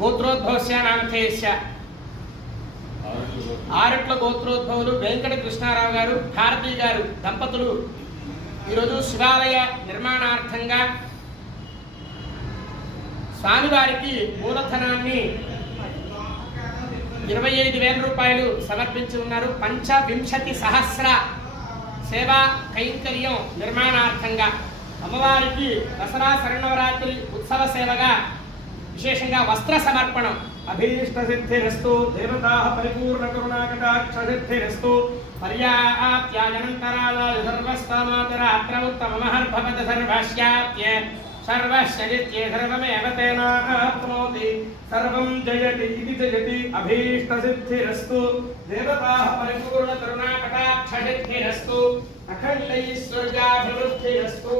గోత్రోద్భవస్య నామధేయస్య ఆరట్ల గోత్రోద్భవులు వెంకట కృష్ణారావు గారు భారతీ గారు దంపతులు ఈరోజు శివాలయ నిర్మాణార్థంగా స్వామివారికి మూలధనాన్ని 25,000 రూపాయలు సమర్పించి ఉన్నారు. 25 సహస్ర సేవా కైంకర్యం నిర్మాణార్థంగా అమ్మవారికి దసరా శరణవరాత్రి ఉత్సవ సేవగా విశేషంగా వస్త్ర సమర్పణం. అభీష్ట సిద్ధిరస్తు దేవతా పరిపూర్ణ కరుణాకటాక్ష సిద్ధిరస్తు పర్యాప్త్యానంతరాల సర్వస్తమాతరాత్ర ఉత్తమమహర్భవత సర్వస్యాప్త్య సర్వశ్చరిత్యే సర్వమేవ తేనాప్నోతి సర్వం జయతి ఇది జయతి. అభీష్ట సిద్ధిరస్తు దేవతా పరిపూర్ణ కరుణాకటాక్ష సిద్ధిరస్తు అఖండైశ్వర్యాభివృద్ధిరస్తు.